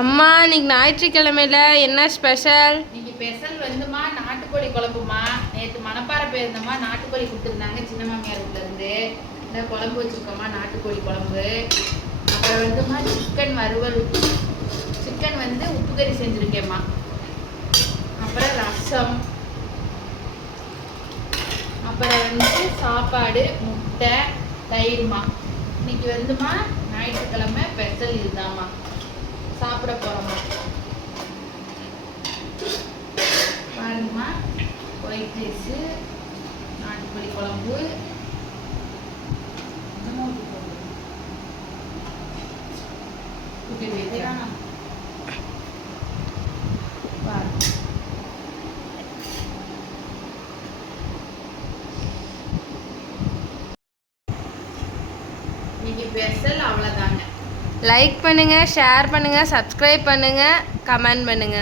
அம்மா இன்னைக்கு ஞாயிற்றுக்கிழமையில என்ன ஸ்பெஷல்? இன்னைக்கு ஸ்பெஷல் வந்துமா நாட்டுக்கோழி குழம்புமா. நேற்று மணப்பாறை போயிருந்தோமா, நாட்டுக்கோழி கொடுத்துருந்தாங்க சின்ன மாமியார் வீட்டுல இருந்து. இந்த குழம்பு வச்சிருக்கோமா, நாட்டுக்கோழி குழம்பு. அப்புறம் வந்துமா சிக்கன் வறுவல், சிக்கன் வந்து உப்பு கறி செஞ்சுருக்கேம்மா. அப்புறம் ரசம், அப்புறம் வந்து சாப்பாடு, முட்டை, தயிர்மா. இன்னைக்கு வந்துமா ஞாயிற்றுக்கிழமை ஸ்பெஷல் இதுதாம்மா. சாப்பிட போறோமா பாருங்கம்மா. ஒயிட் ரைஸு, நாட்டுக்கோழி குழம்பு, இன்னைக்கு ஸ்பெஷல் அவ்வளோதாங்க. லைக் பண்ணுங்க, ஷேர் பண்ணுங்க, சப்ஸ்கிரைப் பண்ணுங்க, கமெண்ட் பண்ணுங்க.